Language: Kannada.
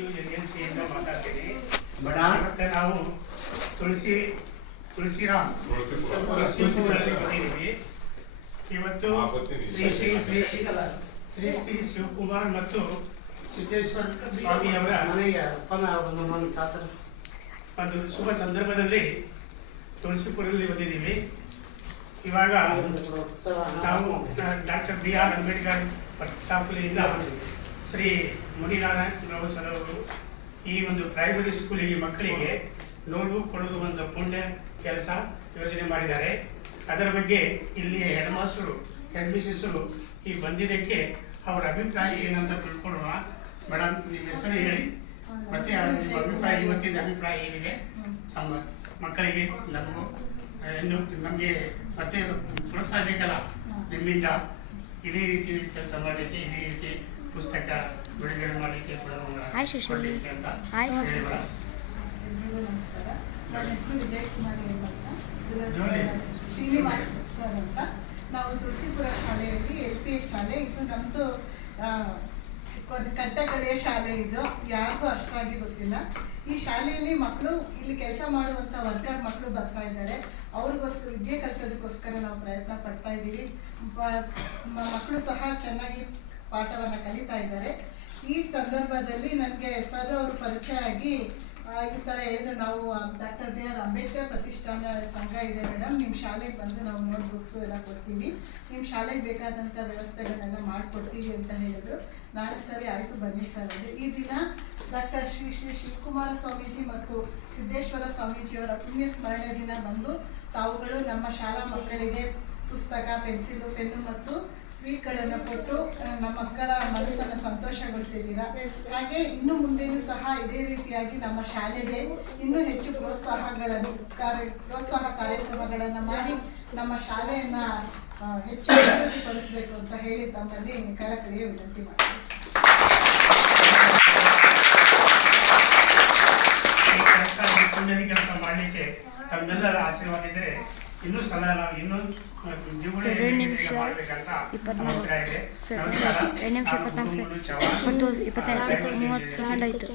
ಏಜೆನ್ಸಿಯಿಂದ ಮಾತಾಡ್ತೀನಿ. ಮತ್ತೆ ನಾವು ತುಳಸಿರಾಮ್ ಬಂದಿದ್ದೀವಿ. ಇವತ್ತು ಶ್ರೀ ಶ್ರೀ ಶ್ರೀ ಶ್ರೀ ಶ್ರೀ ಶಿವಕುಮಾರ್ ಮತ್ತು ಸಿದ್ದೇಶ್ವರ ಸ್ವಾಮಿಯವರ ಒಂದು ಶುಭ ಸಂದರ್ಭದಲ್ಲಿ ತುಳಸಿಪುರದಲ್ಲಿ ಬಂದಿದ್ದೀವಿ. ಇವಾಗ ನಾವು ಡಾಕ್ಟರ್ BR ಅಂಬೇಡ್ಕರ್ ಪ್ರತಿಷ್ಠಾಪನೆಯಿಂದ ಶ್ರೀ ಮುನಿನಾರಾಯಣ ಸರ್ ಅವರು ಈ ಒಂದು ಪ್ರೈಮರಿ ಸ್ಕೂಲಿಗೆ ಮಕ್ಕಳಿಗೆ ನೋಟು ಕೊಡೋದು ಒಂದು ಪುಣ್ಯ ಕೆಲಸ ಯೋಜನೆ ಮಾಡಿದ್ದಾರೆ. ಅದರ ಬಗ್ಗೆ ಇಲ್ಲಿ ಹೆಡ್ ಮಾಸ್ಟರು ಹೆಡ್ ಮಿಸ್ಸರು ಈ ಬಂದಿದ್ದಕ್ಕೆ ಅವರ ಅಭಿಪ್ರಾಯ ಏನಂತ ತಿಳ್ಕೊಳ್ಳೋಣ. ಮೇಡಮ್, ನಿಮ್ಮ ಹೆಸರು ಹೇಳಿ, ಮತ್ತೆ ನಿಮ್ಮ ಅಭಿಪ್ರಾಯ, ಇವತ್ತಿನ ಅಭಿಪ್ರಾಯ ಏನಿದೆ ನಮ್ಮ ಮಕ್ಕಳಿಗೆ, ನಮಗೆ ಮತ್ತೆ ಪ್ರೋತ್ಸಾಹ ಬೇಕಲ್ಲ ನಿಮ್ಮಿಂದ ಇದೇ ರೀತಿ ಕೆಲಸ ಮಾಡಲಿಕ್ಕೆ, ಇದೇ ರೀತಿ ಪುಸ್ತಕ ಬಿಡುಗಡೆ ಮಾಡಲಿಕ್ಕೆ ಅಂತ ನಮಸ್ಕಾರ. ನನ್ನ ಹೆಸರು ವಿಜಯಕುಮಾರಿ ಶ್ರೀನಿವಾಸ್ ಸರ್ ಅಂತ. ನಾವು ತುಳಸಿಪುರ ಶಾಲೆಯಲ್ಲಿ LPS ಶಾಲೆ ಇದು. ನಮ್ಮದು ಕಟ್ಟಕಡೆಯ ಶಾಲೆ ಇದು. ಯಾರಿಗೂ ಅಷ್ಟಾಗಿ ಗೊತ್ತಿಲ್ಲ. ಈ ಶಾಲೆಯಲ್ಲಿ ಮಕ್ಕಳು, ಇಲ್ಲಿ ಕೆಲಸ ಮಾಡುವಂಥ ವರ್ಕರ್ ಮಕ್ಕಳು ಬರ್ತಾ ಇದ್ದಾರೆ. ಅವ್ರಿಗೋಸ್ಕರ ವಿದ್ಯೆ ಕಲಿಸೋದಕ್ಕೋಸ್ಕರ ನಾವು ಪ್ರಯತ್ನ ಪಡ್ತಾ ಇದ್ದೀವಿ. ಮಕ್ಕಳು ಸಹ ಚೆನ್ನಾಗಿ ಪಾಠವನ್ನು ಕಲಿತಾ ಇದ್ದಾರೆ. ಈ ಸಂದರ್ಭದಲ್ಲಿ ನನಗೆ ಸರ್ ಅವರು ಪರಿಚಯ ಆಗಿ ಈ ಥರ ಹೇಳಿದ್ರು, ನಾವು ಡಾಕ್ಟರ್ BR ಅಂಬೇಡ್ಕರ್ ಪ್ರತಿಷ್ಠಾನ ಸಂಘ ಇದೆ ಮೇಡಮ್, ನಿಮ್ಮ ಶಾಲೆಗೆ ಬಂದು ನಾವು ನೋಟ್ ಬುಕ್ಸು ಎಲ್ಲ ಕೊಡ್ತೀವಿ, ನಿಮ್ಮ ಶಾಲೆಗೆ ಬೇಕಾದಂಥ ವ್ಯವಸ್ಥೆಗಳನ್ನೆಲ್ಲ ಮಾಡಿಕೊಡ್ತೀವಿ ಅಂತ ಹೇಳಿದ್ರು. ನಾನು ಸರಿ ಆಯಿತು ಬನ್ನಿ ಸರ್ ಅಂದರೆ ಈ ದಿನ ಡಾಕ್ಟರ್ ಶ್ರೀ ಶ್ರೀ ಶಿವಕುಮಾರ ಸ್ವಾಮೀಜಿ ಮತ್ತು ಸಿದ್ದೇಶ್ವರ ಸ್ವಾಮೀಜಿಯವರ ಪುಣ್ಯ ಸ್ಮರಣೆ ದಿನ ಬಂದು ತಾವುಗಳು ನಮ್ಮ ಶಾಲಾ ಮಕ್ಕಳಿಗೆ ಪುಸ್ತಕ, ಪೆನ್ಸಿಲು, ಪೆನ್ನು ಮತ್ತು ಸ್ವೀಟ್ಗಳನ್ನು ಕೊಟ್ಟು ನಮ್ಮ ಮಕ್ಕಳ ಮನಸ್ಸನ್ನು ಸಂತೋಷಗೊಳಿಸಿದ್ದೀರಾ. ಹಾಗೆ ಇನ್ನು ಮುಂದೆಯೂ ಸಹ ಇದೇ ರೀತಿಯಾಗಿ ನಮ್ಮ ಶಾಲೆಗೆ ಇನ್ನೂ ಹೆಚ್ಚು ಪ್ರೋತ್ಸಾಹ ಕಾರ್ಯಕ್ರಮಗಳನ್ನು ಮಾಡಿ ನಮ್ಮ ಶಾಲೆಯನ್ನು ಹೆಚ್ಚು ಅಭಿವೃದ್ಧಿಪಡಿಸಬೇಕು ಅಂತ ಹೇಳಿ ತಮ್ಮಲ್ಲಿ ಕಳಕಳಿಯ ವಿನಂತಿ ಮಾಡ್ತೀನಿ. ಕೆಲಸ ಮಾಡಲಿಕ್ಕೆ ತಮ್ಮೆಲ್ಲರ ಆಶೀರ್ವಾದ ಇದ್ರೆ ಇನ್ನೂ ಸಲ ನಾವು ಇನ್ನೂ ಮಾಡಬೇಕಂತ ಅಭಿಪ್ರಾಯ ಇದೆ. ನಮಸ್ಕಾರ. 2 ನಿಮಿಷ 24 30 ಆಯ್ತು.